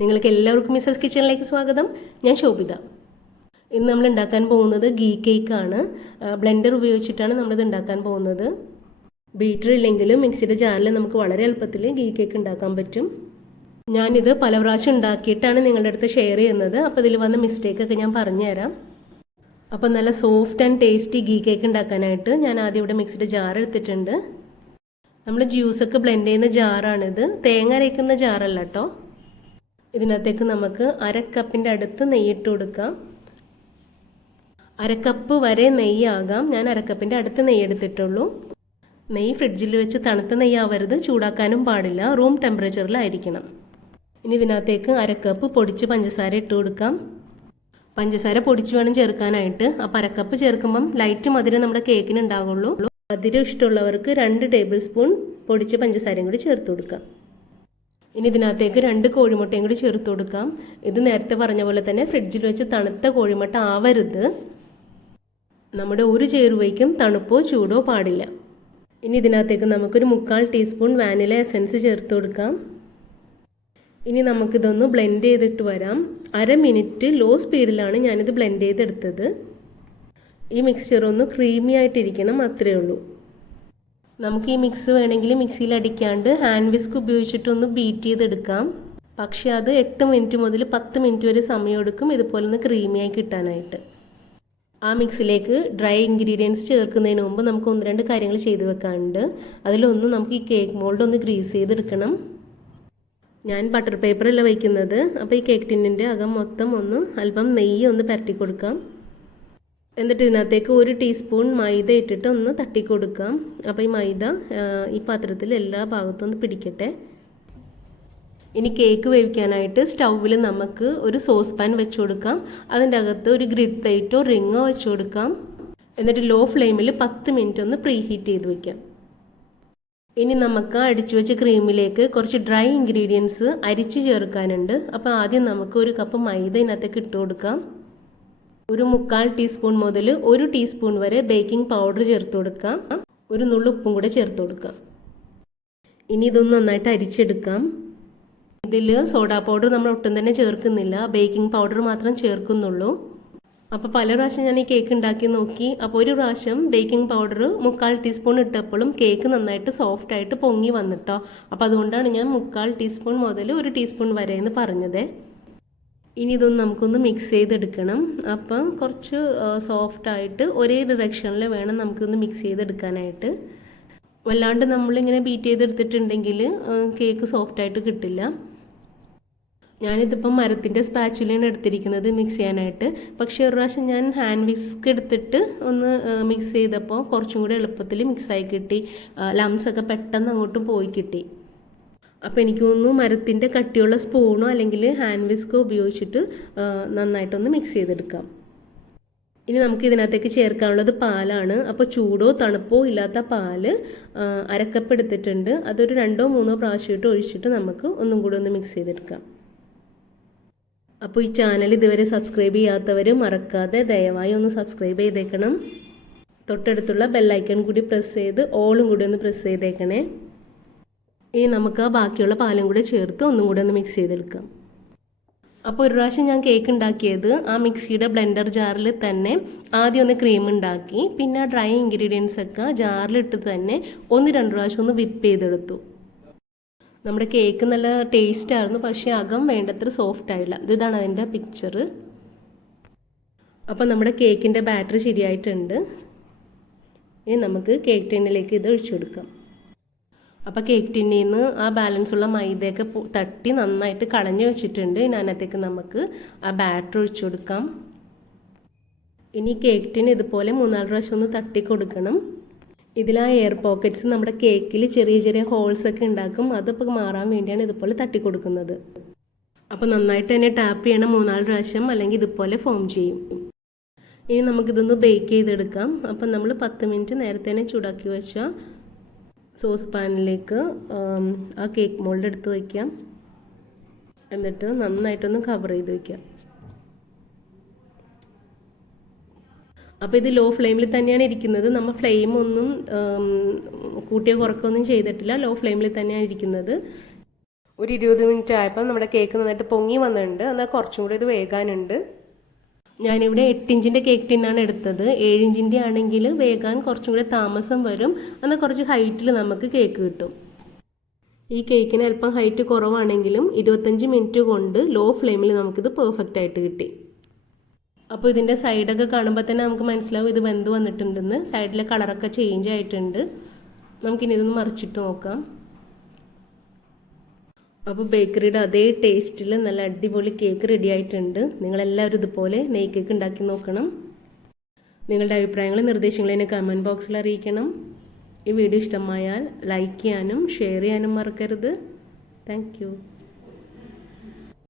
നിങ്ങൾക്ക് എല്ലാവർക്കും മിസസ് കിച്ചണിലേക്ക് സ്വാഗതം. ഞാൻ ശോഭിത. ഇന്ന് നമ്മൾ ഉണ്ടാക്കാൻ പോകുന്നത് ഗീ കേക്കാണ്. ബ്ലെൻഡർ ഉപയോഗിച്ചിട്ടാണ് നമ്മളിത് ഉണ്ടാക്കാൻ പോകുന്നത്. ബീറ്റർ ഇല്ലെങ്കിലും മിക്സിയുടെ ജാറിൽ നമുക്ക് വളരെ എളുപ്പത്തിൽ ഗീ കേക്ക് ഉണ്ടാക്കാൻ പറ്റും. ഞാനിത് പല പ്രാവശ്യം ഉണ്ടാക്കിയിട്ടാണ് നിങ്ങളുടെ അടുത്ത് ഷെയർ ചെയ്യുന്നത്. അപ്പോൾ ഇതിൽ വന്ന മിസ്റ്റേക്കൊക്കെ ഞാൻ പറഞ്ഞുതരാം. അപ്പോൾ നല്ല soft and tasty ghee cake ഉണ്ടാക്കാനായിട്ട് ഞാൻ ആദ്യം ഇവിടെ മിക്സിയുടെ ജാർ എടുത്തിട്ടുണ്ട്. നമ്മൾ ജ്യൂസൊക്കെ ബ്ലെൻഡ് ചെയ്യുന്ന ജാറാണിത്, തേങ്ങ അരയ്ക്കുന്ന ജാറല്ല കേട്ടോ. ഇതിനകത്തേക്ക് നമുക്ക് അരക്കപ്പിൻ്റെ അടുത്ത് നെയ്യിട്ട് കൊടുക്കാം. അരക്കപ്പ് വരെ നെയ്യാകാം. ഞാൻ അരക്കപ്പിൻ്റെ അടുത്ത് നെയ്യ് എടുത്തിട്ടുള്ളൂ. നെയ്യ് ഫ്രിഡ്ജിൽ വെച്ച് തണുത്ത നെയ്യാവരുത്, ചൂടാക്കാനും പാടില്ല, റൂം ടെമ്പറേച്ചറിലായിരിക്കണം. ഇനി ഇതിനകത്തേക്ക് അരക്കപ്പ് പൊടിച്ച് പഞ്ചസാര ഇട്ട് കൊടുക്കാം. പഞ്ചസാര പൊടിച്ച് വേണം ചേർക്കാനായിട്ട്. അപ്പോൾ അരക്കപ്പ് ചേർക്കുമ്പം ലൈറ്റ് മധുരം നമ്മുടെ കേക്കിന് ഉണ്ടാകുള്ളൂ. മധുരം ഇഷ്ടമുള്ളവർക്ക് 2 ടേബിൾ സ്പൂൺ പൊടിച്ച് പഞ്ചസാരയും കൂടി ചേർത്ത് കൊടുക്കാം. ഇനി ഇതിനകത്തേക്ക് 2 കോഴിമുട്ടയും കൂടി ചേർത്ത് കൊടുക്കാം. ഇത് നേരത്തെ പറഞ്ഞ പോലെ തന്നെ ഫ്രിഡ്ജിൽ വെച്ച് തണുത്ത കോഴിമുട്ട ആവരുത്. നമ്മുടെ ഒരു ചേരുവയ്ക്കും തണുപ്പോ ചൂടോ പാടില്ല. ഇനി ഇതിനകത്തേക്ക് നമുക്കൊരു 1/4 ടീസ്പൂൺ വാനില എസൻസ് ചേർത്ത് കൊടുക്കാം. ഇനി നമുക്കിതൊന്ന് ബ്ലെൻഡ് ചെയ്തിട്ട് വരാം. 1/2 മിനിറ്റ് ലോ സ്പീഡിലാണ് ഞാനിത് ബ്ലെൻഡ് ചെയ്തെടുത്തത്. ഈ മിക്സ്ചർ ഒന്ന് ക്രീമി ആയിട്ടിരിക്കണം, അത്രയേ ഉള്ളൂ. നമുക്ക് ഈ മിക്സ് വേണമെങ്കിൽ മിക്സിയിൽ അടിക്കാണ്ട് ഹാൻഡ് വിസ്ക് ഉപയോഗിച്ചിട്ടൊന്ന് ബീറ്റ് ചെയ്തെടുക്കാം. പക്ഷേ അത് 8 മിനിറ്റ് മുതൽ 10 മിനിറ്റ് വരെ സമയമെടുക്കും ഇതുപോലെ ഒന്ന് ക്രീമിയായി കിട്ടാനായിട്ട്. ആ മിക്സിലേക്ക് ഡ്രൈ ഇൻഗ്രീഡിയൻസ് ചേർക്കുന്നതിന് മുമ്പ് നമുക്ക് 1-2 കാര്യങ്ങൾ ചെയ്ത് വെക്കാനുണ്ട്. അതിലൊന്ന് നമുക്ക് ഈ കേക്ക് മോൾഡ് ഒന്ന് ഗ്രീസ് ചെയ്തെടുക്കണം. ഞാൻ ബട്ടർ പേപ്പറല്ല വയ്ക്കുന്നത്. അപ്പോൾ ഈ കേക്ക് ടിന്നിൻ്റെ അകം മൊത്തം ഒന്ന് അല്പം നെയ്യ് ഒന്ന് പരട്ടി കൊടുക്കാം. എന്നിട്ട് ഇതിനകത്തേക്ക് 1 ടീസ്പൂൺ മൈദ ഇട്ടിട്ട് ഒന്ന് തട്ടി കൊടുക്കാം. അപ്പോൾ ഈ മൈദ ഈ പാത്രത്തിൽ എല്ലാ ഭാഗത്തും ഒന്ന് പിടിക്കട്ടെ. ഇനി കേക്ക് വേവിക്കാനായിട്ട് സ്റ്റൗവിൽ നമുക്ക് ഒരു സോസ് പാൻ വെച്ച് കൊടുക്കാം. അതിൻ്റെ അകത്ത് ഒരു ഗ്രിഡ് പ്ലേറ്റോ റിങ്ങോ വെച്ച് കൊടുക്കാം. എന്നിട്ട് ലോ ഫ്ലെയിമിൽ 10 മിനിറ്റ് ഒന്ന് പ്രീ ഹീറ്റ് ചെയ്ത് വയ്ക്കാം. ഇനി നമുക്ക് അടിച്ചു വെച്ച ക്രീമിലേക്ക് കുറച്ച് ഡ്രൈ ഇൻഗ്രീഡിയൻസ് അരിച്ച് ചേർക്കാനുണ്ട്. അപ്പോൾ ആദ്യം നമുക്ക് 1 കപ്പ് മൈദ ഇതിനകത്തേക്ക് ഇട്ട് കൊടുക്കാം. ഒരു 1/4 ടീസ്പൂൺ മുതൽ 1 ടീസ്പൂൺ വരെ ബേക്കിംഗ് പൗഡർ ചേർത്ത് കൊടുക്കാം. ഒരു നുള്ളു ഉപ്പും കൂടെ ചേർത്ത് കൊടുക്കാം. ഇനി ഇതൊന്ന് നന്നായിട്ട് അരിച്ചെടുക്കാം. ഇതിൽ സോഡാ പൗഡർ നമ്മൾ ഒട്ടും തന്നെ ചേർക്കുന്നില്ല, ബേക്കിംഗ് പൗഡർ മാത്രം ചേർക്കുന്നുള്ളൂ. അപ്പോൾ പല പ്രാവശ്യം ഞാൻ ഈ കേക്ക് ഉണ്ടാക്കി നോക്കി. അപ്പോൾ ഒരു പ്രാവശ്യം ബേക്കിംഗ് പൗഡർ 1/4 ടീസ്പൂൺ ഇട്ടപ്പോഴും കേക്ക് നന്നായിട്ട് സോഫ്റ്റായിട്ട് പൊങ്ങി വന്നിട്ടോ. അപ്പോൾ അതുകൊണ്ടാണ് ഞാൻ 1/4 ടീസ്പൂൺ മുതൽ 1 ടീസ്പൂൺ വരെ എന്ന് പറഞ്ഞത്. ഇനി ഇതൊന്ന് നമുക്കൊന്ന് മിക്സ് ചെയ്തെടുക്കണം. അപ്പം കുറച്ച് സോഫ്റ്റായിട്ട് ഒരേ ഡിറക്ഷനിൽ വേണം നമുക്കൊന്ന് മിക്സ് ചെയ്തെടുക്കാനായിട്ട്. വല്ലാണ്ട് നമ്മളിങ്ങനെ ബീറ്റ് ചെയ്തെടുത്തിട്ടുണ്ടെങ്കിൽ കേക്ക് സോഫ്റ്റായിട്ട് കിട്ടില്ല. ഞാനിതിപ്പം മരത്തിൻ്റെ സ്പാച്ചുലയാണ് എടുത്തിരിക്കുന്നത് മിക്സ് ചെയ്യാനായിട്ട്. പക്ഷേ ഒരു പ്രാവശ്യം ഞാൻ ഹാൻഡ് വിസ്ക് എടുത്തിട്ട് ഒന്ന് മിക്സ് ചെയ്തപ്പോൾ കുറച്ചും കൂടി എളുപ്പത്തിൽ മിക്സായി കിട്ടി. ലംസൊക്കെ പെട്ടെന്ന് അങ്ങോട്ട് പോയി കിട്ടി. അപ്പോൾ എനിക്ക് തോന്നുന്നു മരത്തിൻ്റെ കട്ടിയുള്ള സ്പൂണോ അല്ലെങ്കിൽ ഹാൻഡ് വിസ്കോ ഉപയോഗിച്ചിട്ട് നന്നായിട്ടൊന്ന് മിക്സ് ചെയ്തെടുക്കാം. ഇനി നമുക്ക് ഇതിനകത്തേക്ക് ചേർക്കാനുള്ളത് പാലാണ്. അപ്പോൾ ചൂടോ തണുപ്പോ ഇല്ലാത്ത പാല് അരക്കപ്പ് എടുത്തിട്ടുണ്ട്. അതൊരു 2-3 പ്രാവശ്യമായിട്ട് ഒഴിച്ചിട്ട് നമുക്ക് ഒന്നും കൂടി ഒന്ന് മിക്സ് ചെയ്തെടുക്കാം. അപ്പോൾ ഈ ചാനൽ ഇതുവരെ സബ്സ്ക്രൈബ് ചെയ്യാത്തവർ മറക്കാതെ ദയവായി ഒന്ന് സബ്സ്ക്രൈബ് ചെയ്തേക്കണം. തൊട്ടടുത്തുള്ള ബെല്ലൈക്കൺ കൂടി പ്രസ് ചെയ്ത് ഓളും കൂടി ഒന്ന് പ്രസ് ചെയ്തേക്കണേ. ഇനി നമുക്ക് ബാക്കിയുള്ള പാലും കൂടെ ചേർത്ത് ഒന്നും കൂടെ ഒന്ന് മിക്സ് ചെയ്തെടുക്കാം. അപ്പോൾ ഒരു പ്രാവശ്യം ഞാൻ കേക്ക് ഉണ്ടാക്കിയത് ആ മിക്സിയുടെ ബ്ലെൻഡർ ജാറിൽ തന്നെ ആദ്യം ഒന്ന് ക്രീം ഉണ്ടാക്കി, പിന്നെ ഡ്രൈ ഇൻഗ്രീഡിയൻസ് ഒക്കെ ജാറിലിട്ട് തന്നെ 1-2 പ്രാവശ്യം ഒന്ന് വിപ്പ് ചെയ്തെടുത്തു. നമ്മുടെ കേക്ക് നല്ല ടേസ്റ്റ് ആയിരുന്നു, പക്ഷേ അകം വേണ്ടത്ര സോഫ്റ്റ് ആയില്ല. ഇതാണ് അതിൻ്റെ പിക്ചർ. അപ്പോൾ നമ്മുടെ കേക്കിൻ്റെ ബാറ്റർ ശരിയായിട്ടുണ്ട്. ഇനി നമുക്ക് കേക്ക് ടിന്നിലേക്ക് ഇത് ഒഴിച്ചു കൊടുക്കാം. അപ്പോൾ കേക്ക് ടിന്നിൽ നിന്ന് ആ ബാലൻസ് ഉള്ള മൈദയൊക്കെ തട്ടി നന്നായിട്ട് കളഞ്ഞു വെച്ചിട്ടുണ്ട്. ഇനി അതിനകത്തേക്ക് നമുക്ക് ആ ബാറ്റർ ഒഴിച്ചു കൊടുക്കാം. ഇനി കേക്ക് ടിൻ ഇതുപോലെ 3-4 പ്രാവശ്യം ഒന്ന് തട്ടി കൊടുക്കണം. ഇതിൽ ആ എയർ പോക്കറ്റ്സ് നമ്മുടെ കേക്കിൽ ചെറിയ ചെറിയ ഹോൾസൊക്കെ ഉണ്ടാക്കും. അതിപ്പോൾ മാറാൻ വേണ്ടിയാണ് ഇതുപോലെ തട്ടി കൊടുക്കുന്നത്. അപ്പോൾ നന്നായിട്ട് തന്നെ ടാപ്പ് ചെയ്യണം 3-4 പ്രാവശ്യം, അല്ലെങ്കിൽ ഇതുപോലെ ഫോം ചെയ്യും. ഇനി നമുക്കിതൊന്ന് ബേക്ക് ചെയ്തെടുക്കാം. അപ്പം നമ്മൾ 10 മിനിറ്റ് നേരത്തെ തന്നെ ചൂടാക്കി വെച്ച സോസ് പാനിലേക്ക് ആ കേക്ക് മോൾഡ് എടുത്ത് വയ്ക്കാം. എന്നിട്ട് നന്നായിട്ടൊന്ന് കവർ ചെയ്ത് വയ്ക്കാം. അപ്പോൾ ഇത് ലോ ഫ്ലെയിമിൽ തന്നെയാണ് ഇരിക്കുന്നത്. നമ്മൾ ഫ്ലെയിം ഒന്നും കൂട്ടിയോ കുറക്കൊന്നും ചെയ്തിട്ടില്ല. ലോ ഫ്ലെയിമിൽ തന്നെയാണ് ഇരിക്കുന്നത്. ഒരു 20 മിനിറ്റ് ആയപ്പോൾ നമ്മുടെ കേക്ക് നന്നായിട്ട് പൊങ്ങി വന്നിട്ടുണ്ട്. എന്നാൽ കുറച്ചും കൂടി ഇത് വേകാനുണ്ട്. ഞാനിവിടെ 8 ഇഞ്ചിൻ്റെ കേക്ക് ടിന്നാണ് എടുത്തത്. 7 ഇഞ്ചിൻ്റെ ആണെങ്കിൽ വേകാൻ കുറച്ചും കൂടി താമസം വരും. എന്നാൽ കുറച്ച് ഹൈറ്റിൽ നമുക്ക് കേക്ക് കിട്ടും. ഈ കേക്കിന് അല്പം ഹൈറ്റ് കുറവാണെങ്കിലും 25 മിനിറ്റ് കൊണ്ട് ലോ ഫ്ലെയിമിൽ നമുക്കിത് പെർഫെക്റ്റ് ആയിട്ട് കിട്ടി. അപ്പോൾ ഇതിൻ്റെ സൈഡൊക്കെ കാണുമ്പോൾ തന്നെ നമുക്ക് മനസ്സിലാവും ഇത് വെന്ത് വന്നിട്ടുണ്ടെന്ന്. സൈഡിലെ കളറൊക്കെ ചേഞ്ച് ആയിട്ടുണ്ട്. നമുക്കിനി ഇതൊന്ന് മറിച്ചിട്ട് നോക്കാം. അപ്പോൾ ബേക്കറിയുടെ അതേ ടേസ്റ്റിൽ നല്ല അടിപൊളി കേക്ക് റെഡി ആയിട്ടുണ്ട്. നിങ്ങളെല്ലാവരും ഇതുപോലെ നെയ് കേക്ക് ഉണ്ടാക്കി നോക്കണം. നിങ്ങളുടെ അഭിപ്രായങ്ങളും നിർദ്ദേശങ്ങളും എന്നെ കമൻറ്റ് ബോക്സിൽ അറിയിക്കണം. ഈ വീഡിയോ ഇഷ്ടമായാൽ ലൈക്ക് ചെയ്യാനും ഷെയർ ചെയ്യാനും മറക്കരുത്. Thank you.